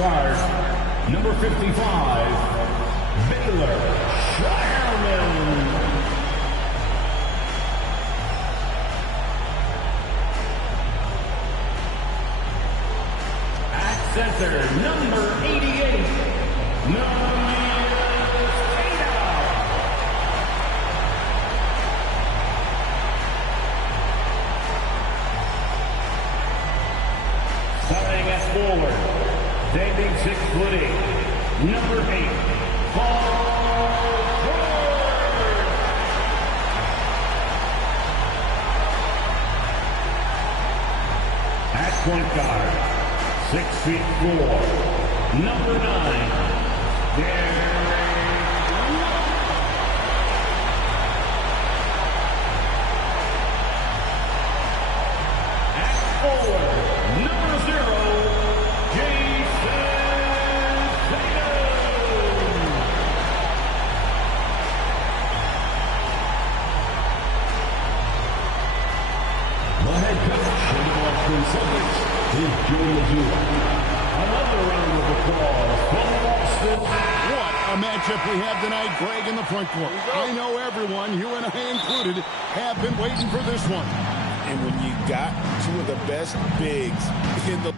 guard, number 55, Baylor Shireman. At center, number 88, starting at forward, standing 6'8", number 8, Paul George. At point guard, 6'4", number 9, Derek. At forward, number 0, Jason Tatum. The head coach of the Boston Celtics is Joe Mazzulla. Another round of applause from Boston. What a matchup we have tonight, Greg, in the front court. I know everyone, you and I included, have been waiting for this one. And when you got two of the best bigs in the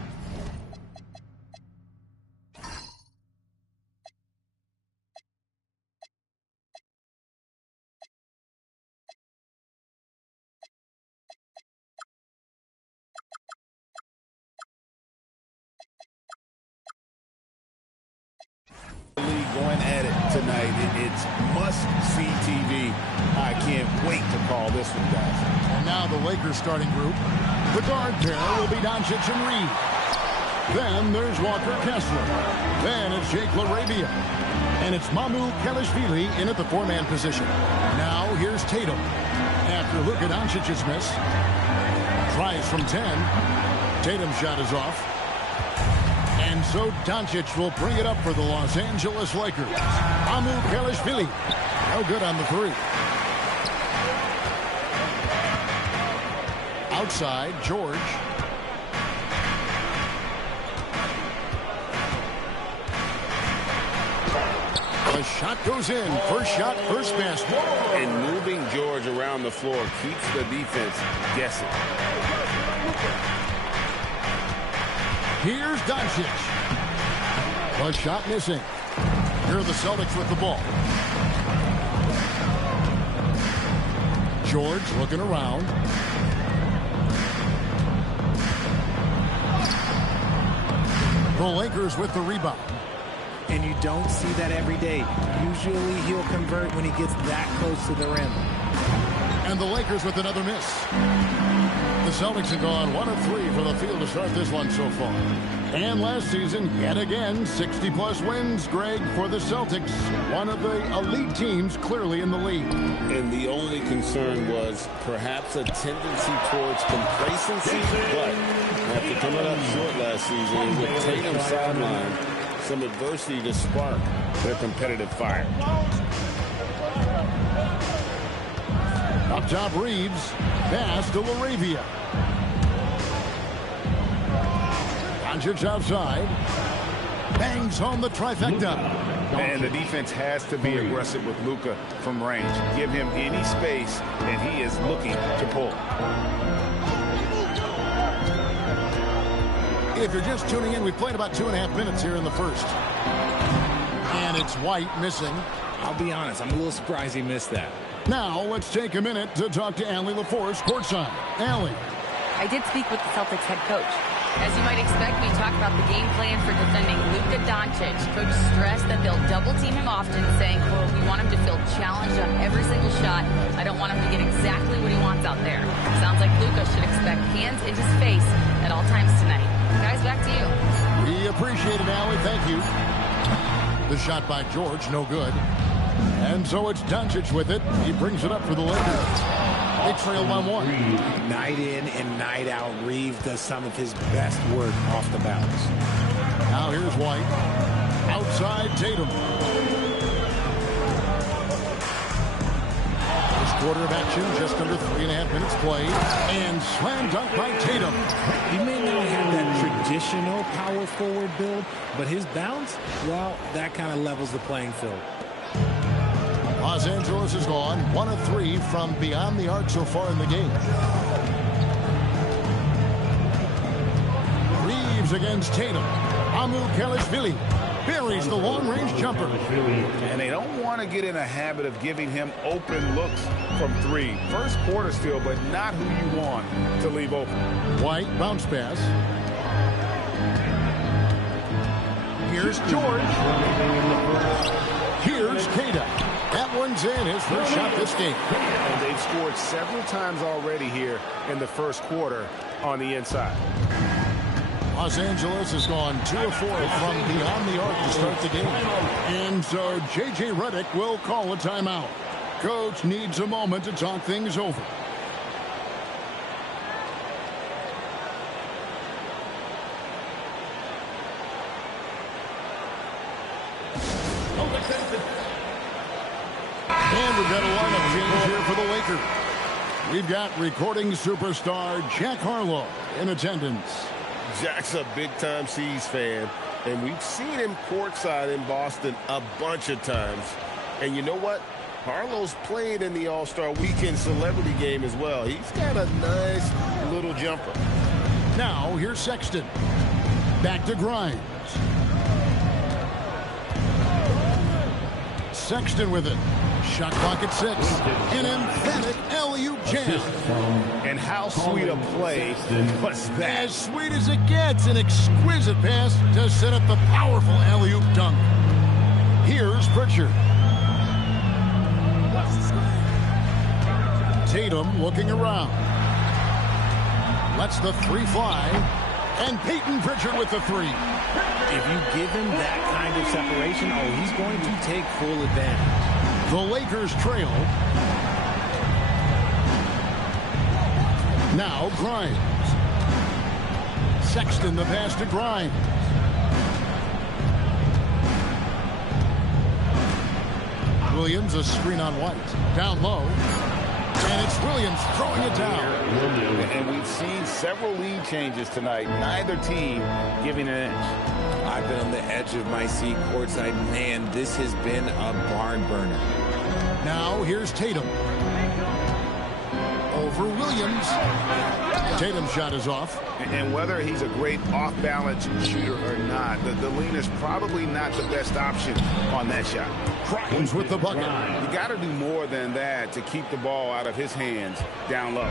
going at it tonight. It's must-see TV. I can't wait to call this one, guys. And now the Lakers starting group. The guard pair will be Doncic and Reed. Then there's Walker Kessler. Then it's Jake LaRavia. And it's Mamu Kelishvili in at the four-man position. Now here's Tatum. After Luka Doncic's miss. Tries from 10. Tatum's shot is off. And so Doncic will bring it up for the Los Angeles Lakers. Mamu Kelishvili. No good on the three. Outside, George. The shot goes in. First shot, first basket. And moving George around the floor keeps the defense guessing. Here's Doncic. The shot missing. Here are the Celtics with the ball. George looking around. The Lakers with the rebound. And you don't see that every day. Usually he'll convert when he gets that close to the rim. And the Lakers with another miss. The Celtics have gone 1 of 3 for the field to start this one so far. And last season, yet again, 60-plus wins, Greg, for the Celtics. One of the elite teams clearly in the league. And the only concern was perhaps a tendency towards complacency. But after coming up short last season and with Tatum sidelined, some adversity to spark their competitive fire. Up top, Reeves. Pass to LaRavia. Doncic outside. Bangs home the trifecta. And the defense has to be aggressive with Luka from range. Give him any space, and he is looking to pull. If you're just tuning in, we've played about 2.5 minutes here in the first. And it's White missing. I'll be honest, I'm a little surprised he missed that. Now, let's take a minute to talk to Allie LaForce courtside. Allie. I did speak with the Celtics head coach. As you might expect, we talked about the game plan for defending Luka Doncic. Coach stressed that they'll double team him often, saying, quote, we want him to feel challenged on every single shot. I don't want him to get exactly what he wants out there. Sounds like Luka should expect hands in his face at all times tonight. Guys, back to you. We appreciate it, Allie. Thank you. The shot by George, no good. And so it's Doncic with it. He brings it up for the Lakers. They trail by 1. Night in and night out, Reeves does some of his best work off the bounce. Now here's White. Outside Tatum. The quarter of action, just under 3.5 minutes played. And slam dunk by Tatum. He may not have that traditional power forward build, but his bounce, well, that kind of levels the playing field. Los Angeles is gone 1 of 3 from beyond the arc so far in the game. Reeves against Tatum. Kelishvili buries the long-range jumper. And they don't want to get in a habit of giving him open looks from 3. First quarter still, but not who you want to leave open. White bounce pass. Here's George. Here's Cada. That one's in, his first shot this game. And they've scored several times already here in the first quarter on the inside. Los Angeles has gone 2 of 4 from beyond the arc to start the game. And so J.J. Redick will call a timeout. Coach needs a moment to talk things over. And we've got a lineup change here for the Lakers. We've got recording superstar Jack Harlow in attendance. Jack's a big-time C's fan, and we've seen him courtside in Boston a bunch of times. And you know what? Harlow's played in the All-Star Weekend Celebrity Game as well. He's got a nice little jumper. Now, here's Sexton. Back to Grimes. Sexton with it. Shot clock at 6. An emphatic alley-oop jam. And how sweet a play was that? As sweet as it gets, an exquisite pass to set up the powerful alley-oop dunk. Here's Pritchard. Tatum looking around. Lets the 3 fly. And Peyton Pritchard with the 3. If you give him that kind of separation, oh, he's going to take full advantage. The Lakers trail. Now Grimes. Sexton the pass to Grimes. Williams a screen on White. Down low. And it's Williams throwing it down. And we've seen several lead changes tonight. Neither team giving an inch. I've been on the edge of my seat courtside. Man, this has been a barn burner. Now here's Tatum. Over Williams. Tatum's shot is off. And whether he's a great off-balance shooter or not, the lean is probably not the best option on that shot. Grimes with the bucket. You got to do more than that to keep the ball out of his hands down low.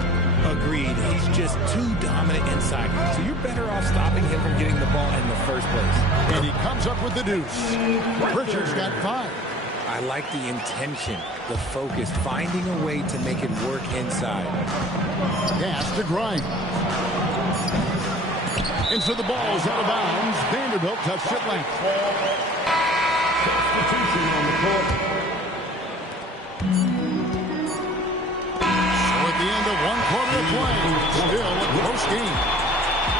Agreed. He's just too dominant inside. So you're better off stopping him from getting the ball in the first place. And he comes up with the deuce. Pritchard's got 5. I like the intention, the focus, finding a way to make it work inside. Pass to Grimes. And so the ball is out of bounds. Vanderbilt touched it late. Substitution on the court. So at the end of 1 quarter of play, still a close game.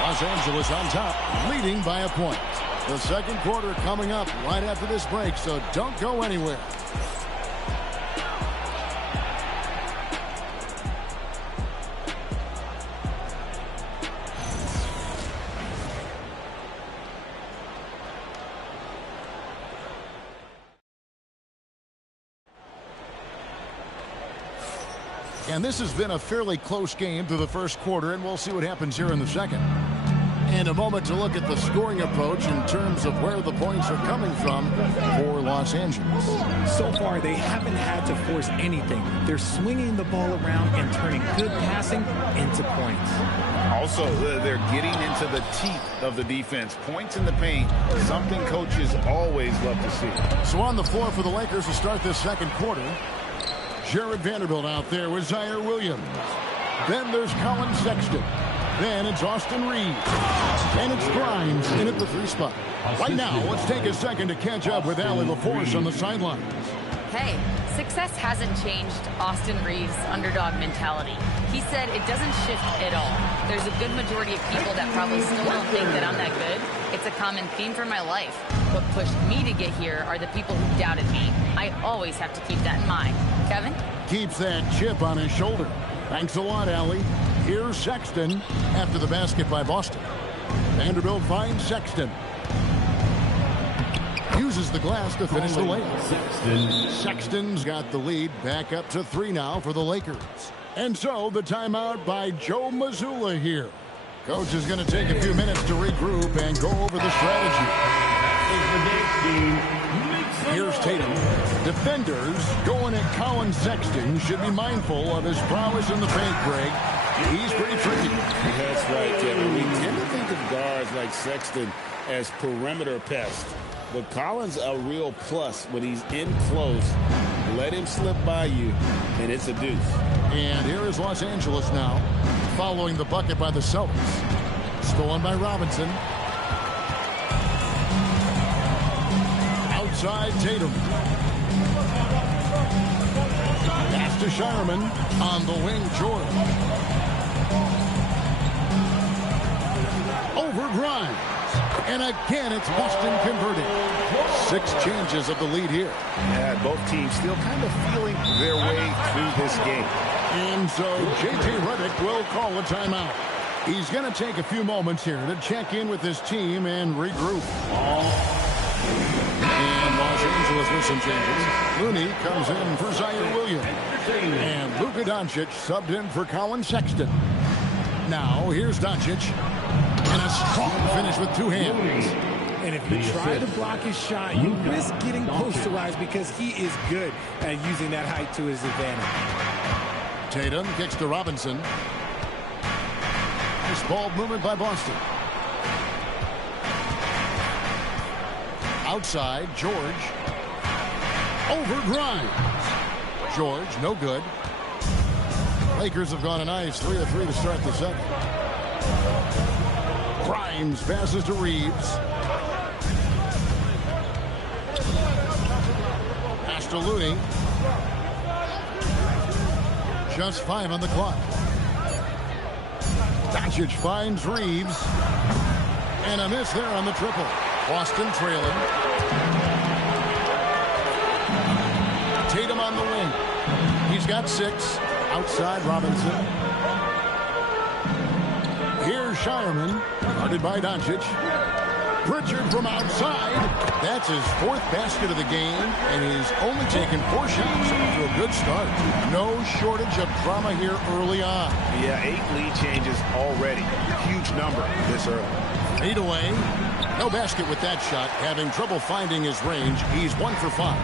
Los Angeles on top, leading by a point. The second quarter coming up right after this break, so don't go anywhere. And this has been a fairly close game through the first quarter, and we'll see what happens here in the second. And a moment to look at the scoring approach in terms of where the points are coming from for Los Angeles. So far, they haven't had to force anything. They're swinging the ball around and turning good passing into points. Also, they're getting into the teeth of the defense. Points in the paint, something coaches always love to see. So on the floor for the Lakers to start this second quarter, Jared Vanderbilt out there with Zaire Williams. Then there's Colin Sexton. Then it's Austin Reeves. And it's Grimes in at the 3 spot. Right now, let's take a second to catch up with Allie LaForce on the sidelines. Hey, success hasn't changed Austin Reeves' underdog mentality. He said it doesn't shift at all. There's a good majority of people that probably still don't think that I'm that good. It's a common theme for my life. What pushed me to get here are the people who doubted me. I always have to keep that in mind. Kevin? Keeps that chip on his shoulder. Thanks a lot, Allie. Here's Sexton after the basket by Boston. Vanderbilt finds Sexton. Uses the glass to finish the layup. Sexton's got the lead back up to 3 now for the Lakers. And so the timeout by Joe Mazzulla here. Coach is going to take a few minutes to regroup and go over the strategy. Here's Tatum. Defenders going at Colin Sexton should be mindful of his prowess in the paint, Greg. He's pretty tricky. That's right, Kevin. We tend to think of guards like Sexton as perimeter pests. But Collins a real plus when he's in close. Let him slip by you, and it's a deuce. And here is Los Angeles now, following the bucket by the Celtics. Stolen by Robinson. Outside Tatum. Pass to Shireman. On the wing, George. Over Grimes. And again, it's Boston converting. 6 changes of the lead here. Yeah, both teams still kind of feeling their way through this game. And so J.J. Redick will call a timeout. He's going to take a few moments here to check in with his team and regroup. And Los Angeles with some changes. Looney comes in for Zaire Williams. And Luka Doncic subbed in for Colin Sexton. Now here's Doncic. And a strong finish with 2 hands. And if you try to block his shot, you risk getting posterized because he is good at using that height to his advantage. Tatum kicks to Robinson. Nice ball movement by Boston. Outside, George. Over Grimes. George, no good. Lakers have gone a nice 3 of 3 to start the second. Grimes passes to Reeves. Pass to Looney. Just 5 on the clock. Doncic finds Reeves. And a miss there on the triple. Boston trailing. Tatum on the wing. He's got 6. Outside Robinson. Here's Shireman. Guarded by Doncic. Pritchard from outside. That's his 4th basket of the game, and he's only taken 4 shots to a good start. No shortage of drama here early on. Yeah, 8 lead changes already. Huge number this early. Fade away. No basket with that shot. Having trouble finding his range. He's 1 for 5.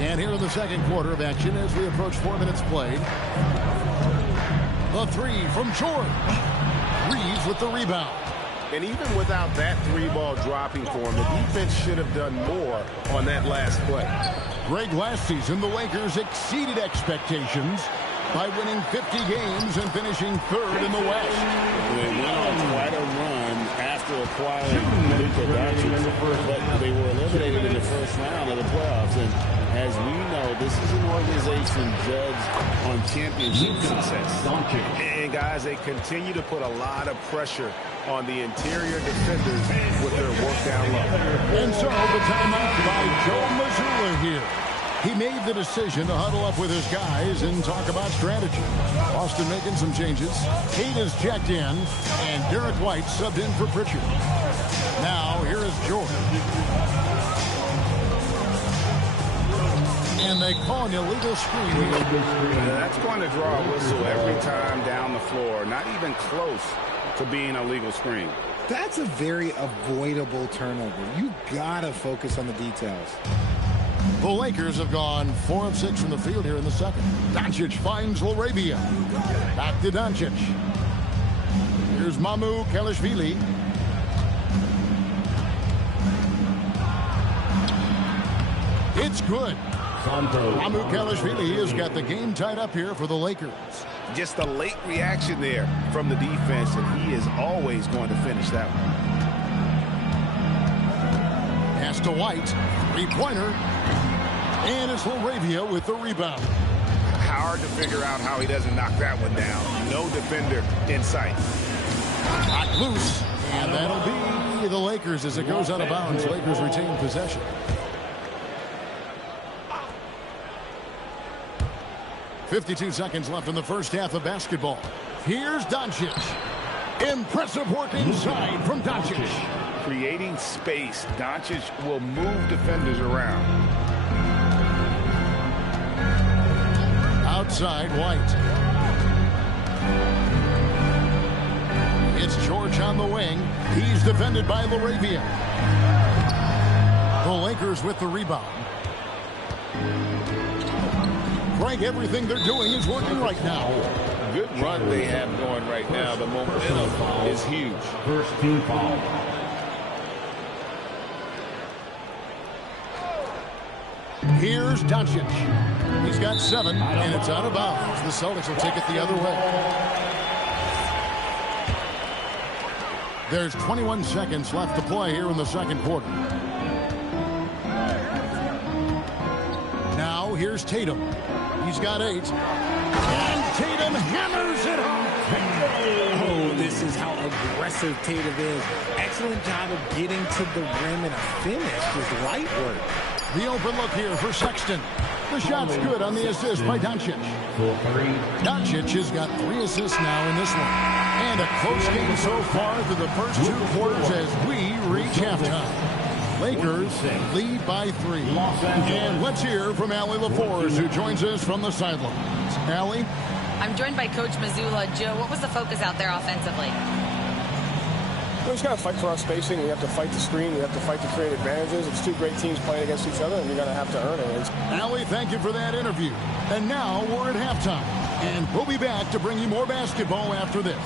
And here in the second quarter of action as we approach 4 minutes played. The 3 from George. Reeves with the rebound. And even without that 3-ball dropping for him, the defense should have done more on that last play. Greg, last season, the Lakers exceeded expectations by winning 50 games and finishing 3rd in the West. They went on quite a run after acquiring Luka Doncic, but they were eliminated in the first round of the playoffs. And as we know, this is an organization judged on championship success. And guys, they continue to put a lot of pressure on the interior defenders with their work down low. And so the timeout by Joe Mazzulla here. He made the decision to huddle up with his guys and talk about strategy. Boston making some changes. Kate has checked in, and Derek White subbed in for Pritchard. Now, here is George. And they call an illegal screen. That's going to draw a whistle every time down the floor. Not even close to being a legal screen. That's a very avoidable turnover. You gotta focus on the details. The Lakers have gone 4 of 6 from the field here in the second. Doncic finds Larabia. Back to Doncic. Here's Mamu Kelishvili. It's good. Mamu Kelishvili has got the game tied up here for the Lakers. Just a late reaction there from the defense, and he is always going to finish that one. Pass to White. 3-pointer. And it's Larabia with the rebound. Hard to figure out how he doesn't knock that one down. No defender in sight. Knocked loose. And that'll be the Lakers as it goes out of bounds. Lakers retain possession. 52 seconds left in the first half of basketball. Here's Doncic. Impressive work inside from Doncic. Creating space. Doncic will move defenders around. Outside, White. It's George on the wing. He's defended by Laravia. The Lakers with the rebound. Greg, everything they're doing is working right now. Good run they have going right now. The momentum is huge. First team foul. Here's Doncic. He's got 7, and it's out of bounds. The Celtics will take it the other way. There's 21 seconds left to play here in the second quarter. Now here's Tatum. He's got 8. And Tatum hammers it home. Oh, this is how aggressive Tatum is. Excellent job of getting to the rim and a finish. Just light work. The open look here for Sexton. The shot's good on the assist by Doncic. Doncic has got 3 assists now in this one. And a close game so far through the first 2 quarters as we reach halftime. Lakers lead by 3. And let's hear from Allie LaForce, who joins us from the sidelines. Allie? I'm joined by Coach Mazzulla. Joe, what was the focus out there offensively? We just got to fight for our spacing. We have to fight the screen. We have to fight to create advantages. It's 2 great teams playing against each other, and you're going to have to earn it. Allie, thank you for that interview. And now we're at halftime. And we'll be back to bring you more basketball after this.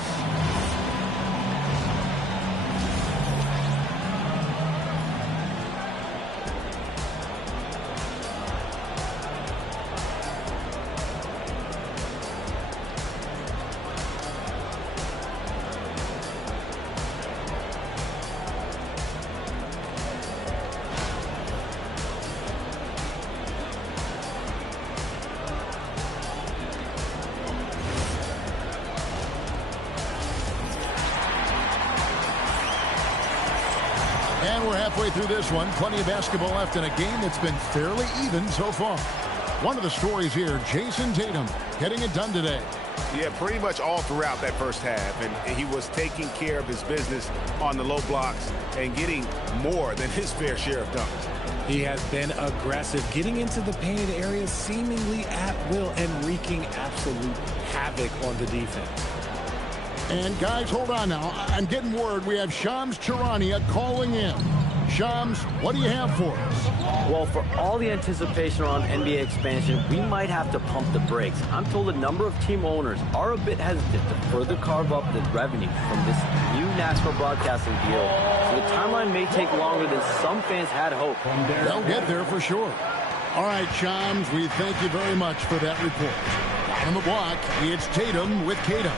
And we're halfway through this one. Plenty of basketball left in a game that's been fairly even so far. One of the stories here, Jason Tatum getting it done today. Yeah, pretty much all throughout that first half. And he was taking care of his business on the low blocks and getting more than his fair share of dunks. He has been aggressive, getting into the painted area seemingly at will and wreaking absolute havoc on the defense. And guys, hold on now. I'm getting word we have Shams Charania calling in. Shams, what do you have for us? Well, for all the anticipation around NBA expansion, we might have to pump the brakes. I'm told a number of team owners are a bit hesitant to further carve up the revenue from this new national broadcasting deal, so the timeline may take longer than some fans had hoped. They'll get there for sure. All right, Shams, we thank you very much for that report. On the block, it's Tatum with Tatum.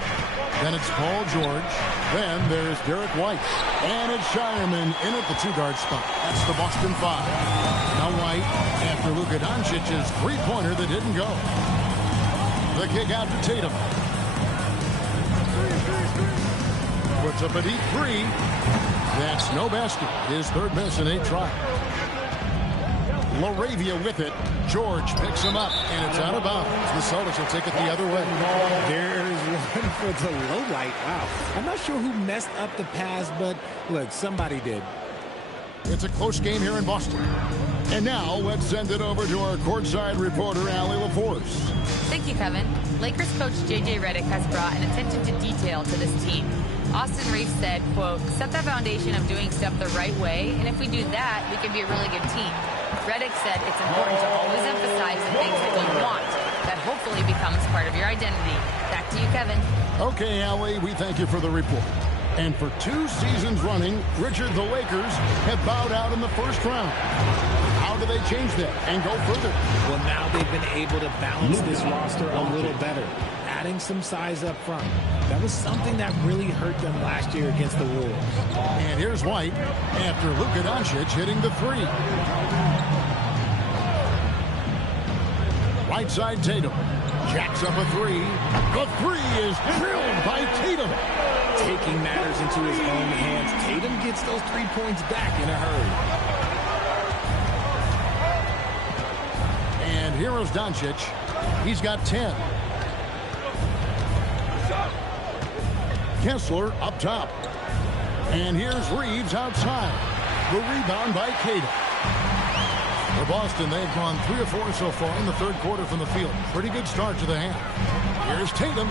Then it's Paul George. Then there's Derek White. And it's Shireman in at the 2-guard spot. That's the Boston 5. Now White after Luka Doncic's 3-pointer that didn't go. The kick out to Tatum. Puts up a deep 3. That's no basket. His 3rd miss in 8 tries. Laravia with it. George picks him up, and it's out of bounds. The Celtics will take it the other way. There's one for the low light. Wow. I'm not sure who messed up the pass, but look, somebody did. It's a close game here in Boston. And now let's send it over to our courtside reporter, Allie LaForce. Thank you, Kevin. Lakers coach J.J. Redick has brought an attention to detail to this team. Austin Reeves said, quote, set the foundation of doing stuff the right way, and if we do that, we can be a really good team. Redick said it's important to always emphasize the things that you want. That hopefully becomes part of your identity. Back to you, Kevin. Okay, Allie, we thank you for the report. And for 2 seasons running, Richard, the Lakers have bowed out in the first round. How do they change that and go further? Well, now they've been able to balance this roster a little better, adding some size up front. That was something that really hurt them last year against the Wolves. And here's White after Luka Doncic hitting the 3. Right side Tatum. Jacks up a 3. The 3 is drilled by Tatum. Taking matters into his own hands. Tatum gets those 3 points back in a hurry. And here is Doncic. He's got 10. Kessler up top. And here's Reeves outside. The rebound by Cato. For Boston, they've gone 3 of 4 so far in the third quarter from the field. Pretty good start to the half. Here's Tatum.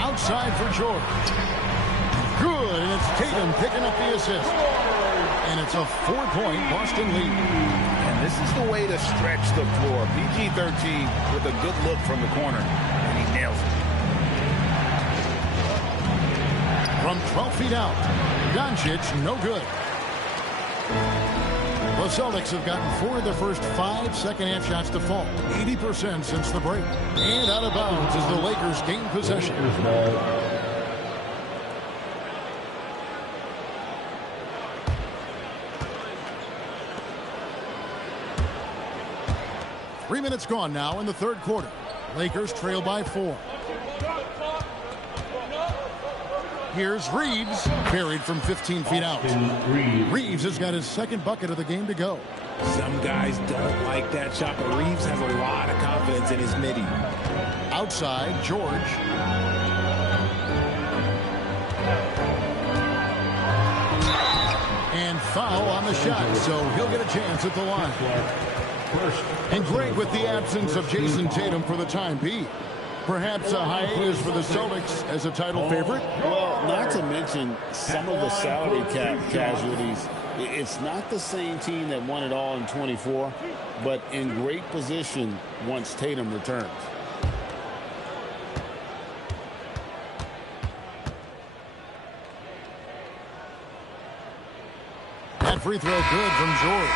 Outside for George. Good, and it's Tatum picking up the assist. And it's a 4-point Boston lead. And this is the way to stretch the floor. PG-13 with a good look from the corner. And he nails it. From 12 feet out, Doncic, no good. The Celtics have gotten 4 of their first 5 second-half shots to fall. 80% since the break. And out of bounds as the Lakers gain possession. 3 minutes gone now in the third quarter. Lakers trail by 4. Here's Reeves, buried from 15 feet out. Reeves has got his second bucket of the game to go. Some guys don't like that shot, but Reeves has a lot of confidence in his midi. Outside, George. And foul on the shot, so he'll get a chance at the line. And great with the absence of Jason Tatum for the time being. Perhaps a hiatus for the Celtics as a title favorite? Well, not to mention some of the salary cap casualties. It's not the same team that won it all in 24, but in great position once Tatum returns. That free throw good from George.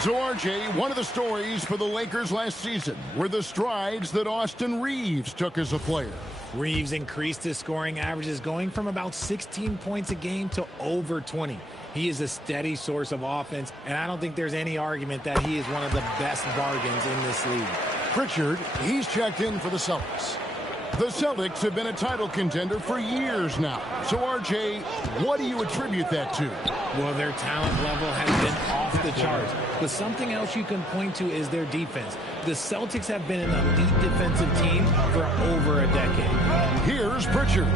So, RJ, one of the stories for the Lakers last season were the strides that Austin Reeves took as a player. Reeves increased his scoring averages, going from about 16 points a game to over 20. He is a steady source of offense, and I don't think there's any argument that he is one of the best bargains in this league. Pritchard, he's checked in for the Celtics. The Celtics have been a title contender for years now. So, RJ, what do you attribute that to? Well, their talent level has been off the charts. But something else you can point to is their defense. The Celtics have been an elite defensive team for over a decade. Here's Pritchard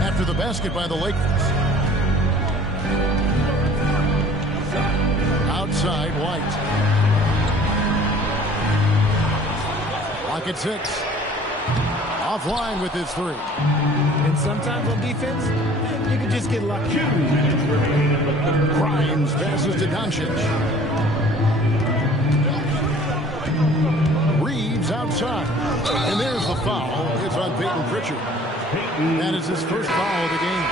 after the basket by the Lakers. Outside, White. Clock at 6. Offline with his 3. And sometimes on defense, you can just get lucky. Grimes passes to Doncic. Reeves outside. And there's the foul. It's on Peyton Pritchard. That is his first foul of the game.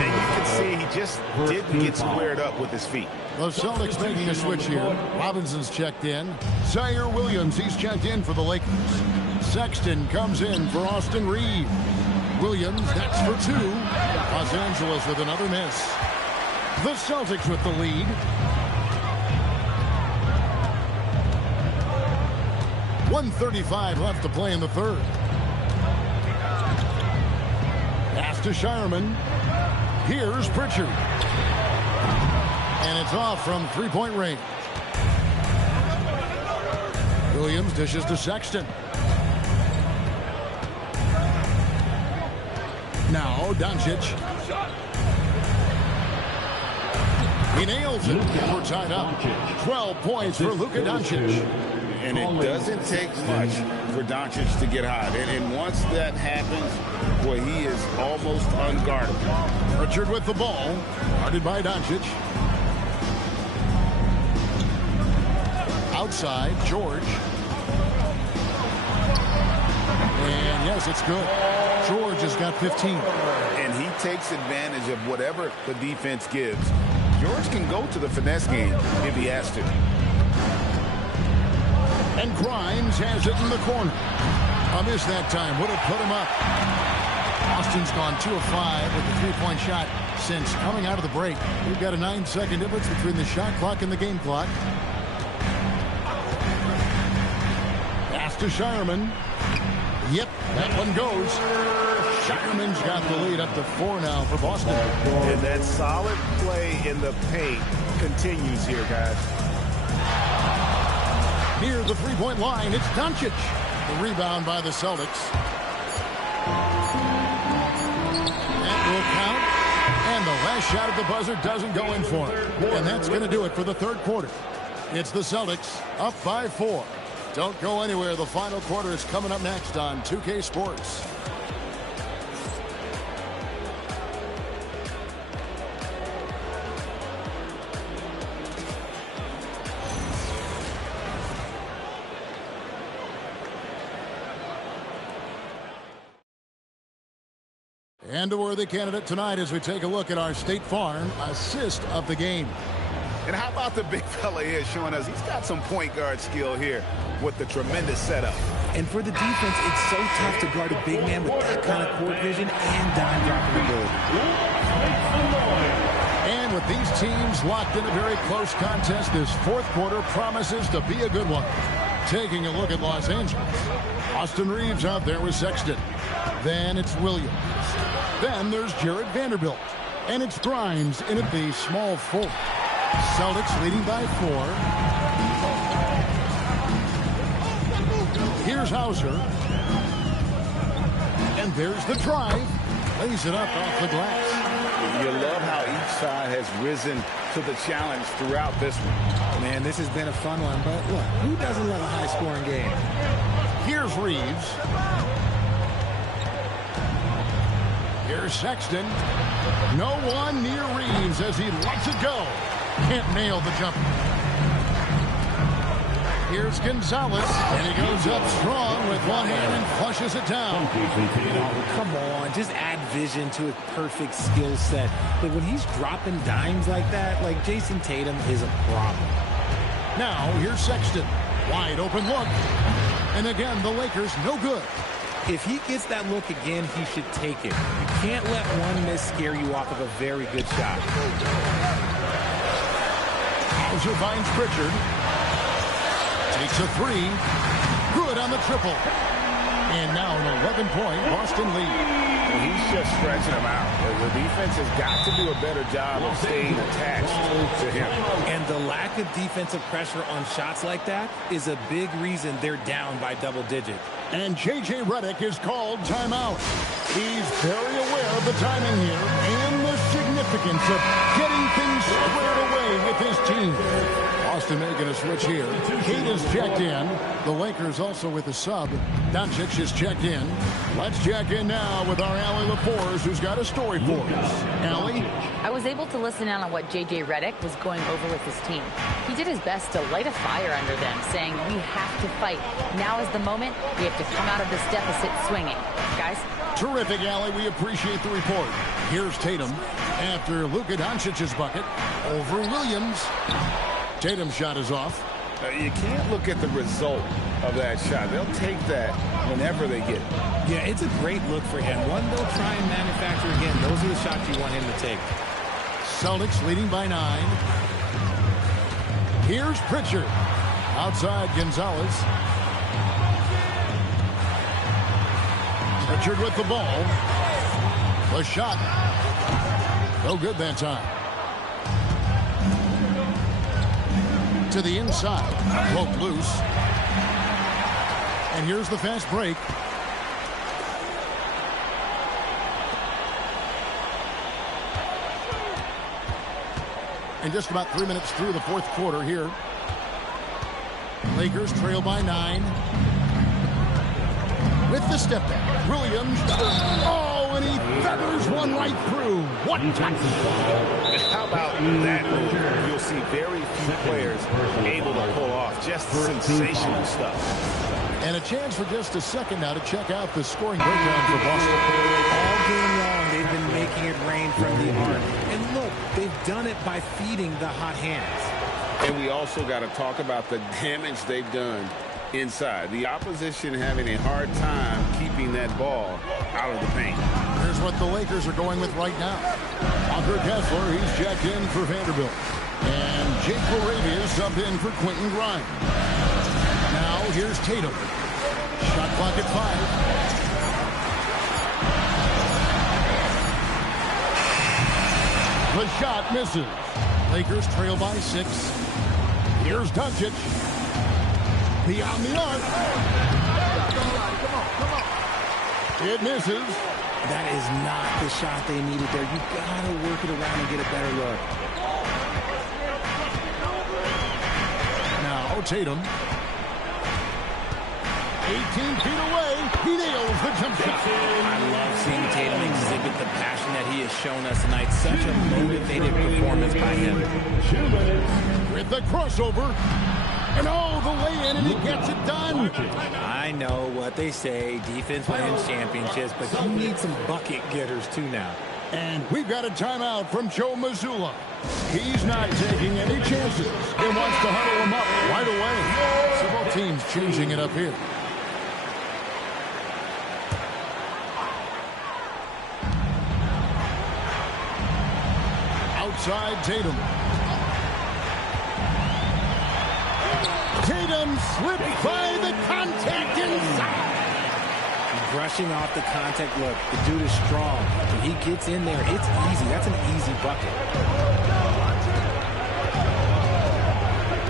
And you can see he just didn't get squared up with his feet. The Celtics making a switch here. Robinson's checked in. Zaire Williams, he's checked in for the Lakers. Sexton comes in for Austin Reeves. Williams, that's for 2. Los Angeles with another miss. The Celtics with the lead. .135 left to play in the third. Pass to Shireman. Here's Pritchard. And it's off from 3-point range. Williams dishes to Sexton. Now Doncic. He nails it. We're tied up. 12 points for Luka Doncic. And it doesn't take much for Doncic to get hot. And once that happens, boy, he is almost unguardable. Pritchard with the ball. Guarded by Doncic. Outside, George. And yes, it's good. George has got 15. And he takes advantage of whatever the defense gives. George can go to the finesse game if he has to. And Grimes has it in the corner. A miss that time. Would have put him up. Austin's gone 2 of 5 with the 3-point shot since coming out of the break. We've got a 9-second difference between the shot clock and the game clock. Pass to Shireman. Yep, that one goes. Shireman's got the lead up to 4 now for Boston. And that solid play in the paint continues here, guys. Near the 3-point line, it's Doncic. The rebound by the Celtics. last shot at the buzzer doesn't go in for him. And that's going to do it for the third quarter. It's the Celtics up by 4. Don't go anywhere. The final quarter is coming up next on 2K Sports. And a worthy candidate tonight as we take a look at our State Farm assist of the game. And how about the big fella here showing us he's got some point guard skill here with the tremendous setup. And for the defense, it's so tough to guard a big man with that kind of court vision and dime dropping ability. And with these teams locked in a very close contest, this fourth quarter promises to be a good one. Taking a look at Los Angeles. Austin Reeves out there with Sexton. Then it's Williams. Then there's Jared Vanderbilt. And it's Grimes in at the small forward. Celtics leading by 4. Here's Hauser. And there's the drive. Lays it up off the glass. You love how each side has risen to the challenge throughout this one. Man, this has been a fun one. But look, who doesn't love a high-scoring game? Here's Reeves. Here's Sexton. No one near Reeves as he lets it go. Can't nail the jumper. Here's Gonzalez, and he goes up strong with one hand and flushes it down. Oh, come on, just add vision to a perfect skill set. But when he's dropping dimes like that, like Jason Tatum is a problem. Now, here's Sexton. Wide open look. And again, the Lakers no good. If he gets that look again, he should take it. You can't let one miss scare you off of a very good shot. Hauser finds Pritchard. Takes a 3. Good on the triple. And now an 11-point Boston lead. Well, he's just stretching them out. The defense has got to do a better job of staying attached to him. And the lack of defensive pressure on shots like that is a big reason they're down by double digit. And J.J. Redick is called timeout. He's very aware of the timing here and the significance of getting things squared away with his team. Boston making a switch here. Kate is checked in. The Lakers also with a sub. Doncic is checked in. Let's check in now with our Allie LaForce, who's got a story for us. Allie? I was able to listen in on what J.J. Redick was going over with his team. He did his best to light a fire under them, saying, we have to fight. Now is the moment. We have to come out of this deficit swinging. Guys? Terrific, Allie. We appreciate the report. Here's Tatum after Luka Doncic's bucket over Williams. Tatum's shot is off. You can't look at the result of that shot. They'll take that whenever they get it. Yeah, it's a great look for him. One they'll try and manufacture again. Those are the shots you want him to take. Celtics leading by 9. Here's Pritchard. Outside Gonzalez. Pritchard with the ball. The shot. No good that time. To the inside. Broke loose. And here's the fast break. And just about 3 minutes through the fourth quarter here. Lakers trail by 9. With the step back. Williams. Oh, and he feathers one right through. What touch. How about that move? You'll see very few players able to pull off just sensational stuff. And a chance for just a second now to check out the scoring breakdown for Boston. All game long, they've been making it rain from the arc. And look, they've done it by feeding the hot hands. And we also got to talk about the damage they've done inside. The opposition having a hard time keeping that ball out of the paint. Here's what the Lakers are going with right now. Walker Kessler, he's checked in for Vanderbilt. And Jake LaRavia subbed in for Quentin Grimes. Now here's Tatum. Shot clock at 5. The shot misses. Lakers trail by 6. Here's Doncic. Beyond the arc. Come on. It misses. That is not the shot they needed there. You got to work it around and get a better look. Now Tatum. 18 feet away. He nails the jump shot. I love seeing Tatum exhibit the passion that he has shown us tonight. Such a motivated performance by him. 2 minutes. With the crossover. And oh, the lay-in, and he gets it done. I know what they say, defense wins championships, but you need some bucket getters too now. And we've got a timeout from Joe Mazzulla. He's not taking any chances. He wants to huddle him up right away. So both teams changing it up here. Outside Tatum. Tatum slipped by the contact inside. Brushing off the contact. Look, the dude is strong. When he gets in there, it's easy. That's an easy bucket.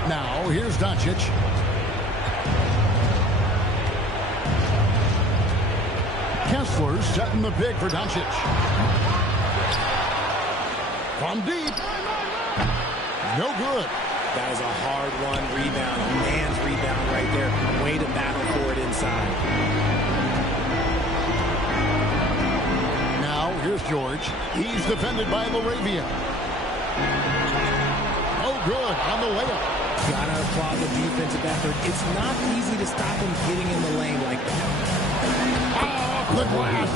Now, here's Doncic. Kessler setting the pick for Doncic. From deep. No good. That is a hard-won rebound, a man's rebound right there. Way to battle for it inside. Now, here's George. He's defended by LaRavia. Oh, good on the layup. Gotta applaud the defensive effort. It's not easy to stop him getting in the lane like that. Off the glass.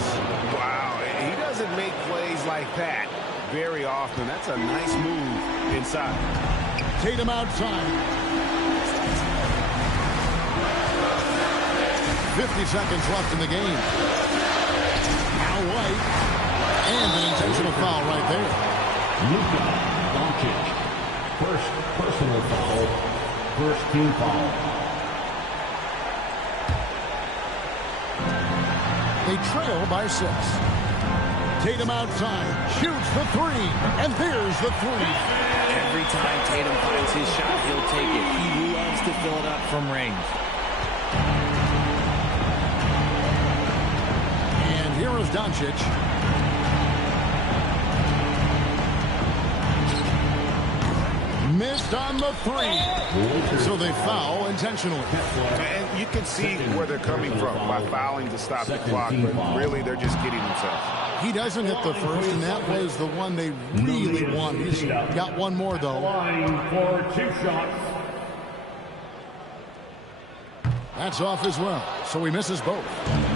Wow, he doesn't make plays like that very often. That's a nice move inside. Tatum outside. 50 seconds left in the game. Now White. And an intentional foul right there. Luka Doncic. First personal foul. First team foul. They trail by 6. Tatum outside. Shoots the 3. And there's the 3. Every time Tatum finds his shot, he'll take it. He loves to fill it up from range. And here is Doncic. Missed on the 3. So they foul intentionally. And you can see where they're coming from by fouling to stop the clock, but really they're just kidding themselves. He doesn't hit the first, and that was the one they really won. He's got one more, though. Line for 2 shots. That's off as well, so he misses both.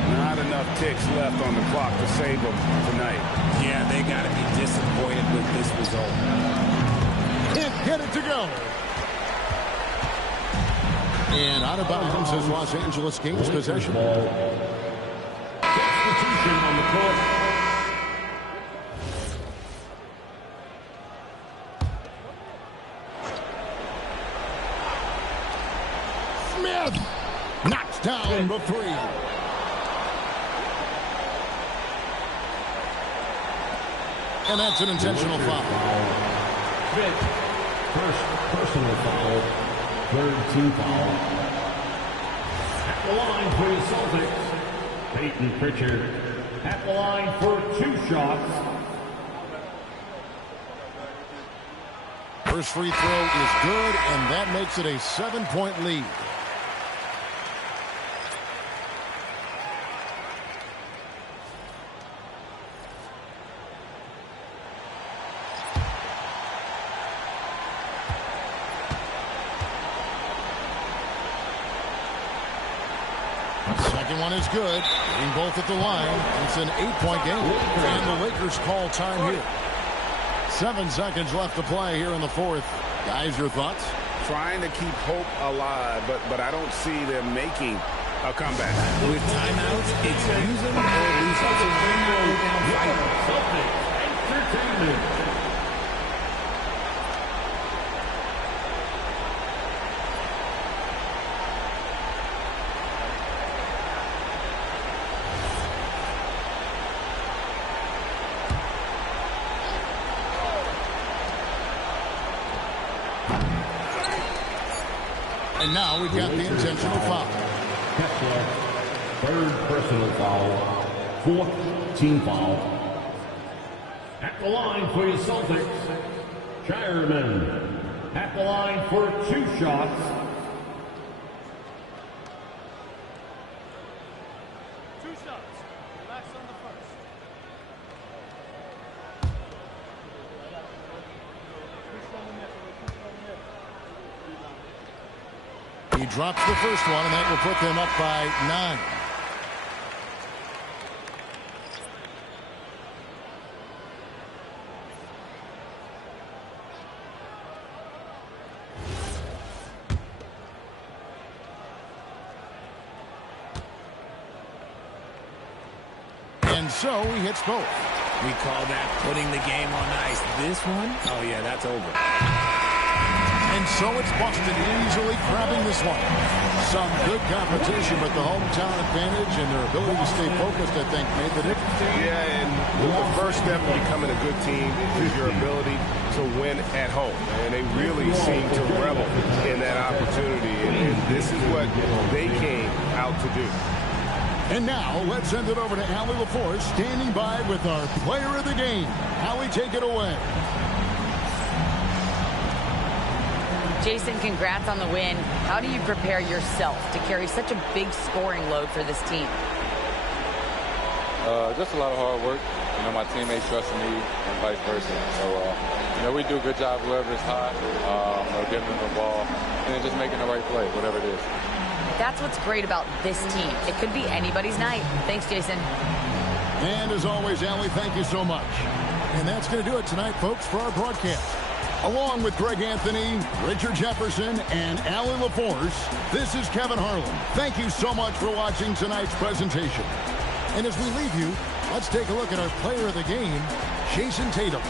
Not enough ticks left on the clock to save them tonight. Yeah, they got to be disappointed with this result. Can't get it to go. And out of bounds as Los Angeles gains possession. Substitution on the court. Smith knocks down the 3. And that's an intentional foul. Fifth, first personal foul, third team foul. At the line for the Celtics, Peyton Pritchard. At the line for 2 shots. First free throw is good, and that makes it a 7-point lead. Second one is good. Getting both at the line. It's an 8-point game. And the Lakers call time here. 7 seconds left to play here in the 4th. Guys, your thoughts? Trying to keep hope alive, but I don't see them making a comeback. With timeouts, it's use them or lose them. So win or go down fighting. Celtics Entertainment. And now we've got the intentional foul. Kessler, third personal foul, fourth team foul. At the line for your Celtics, Shireman. At the line for 2 shots. He drops the first one, and that will put them up by 9. And so he hits both. We call that putting the game on ice. This one, oh yeah, that's over. And so it's Boston easily grabbing this one. Some good competition, but the hometown advantage and their ability to stay focused, I think, made the difference. Yeah, and the first step in becoming a good team is your ability to win at home. And they really seem to revel in that opportunity. And this is what they came out to do. And now, let's send it over to Allie LaForce, standing by with our player of the game. Allie, take it away. Jason, congrats on the win. How do you prepare yourself to carry such a big scoring load for this team? Just a lot of hard work. You know, my teammates trusting me and vice versa. So, you know, we do a good job whoever's hot, giving them the ball, and then just making the right play, whatever it is. That's what's great about this team. It could be anybody's night. Thanks, Jason. And as always, Allie, thank you so much. And that's going to do it tonight, folks, for our broadcast. Along with Greg Anthony, Richard Jefferson, and Allie LaForce, this is Kevin Harlan. Thank you so much for watching tonight's presentation. And as we leave you, let's take a look at our player of the game, Jason Tatum.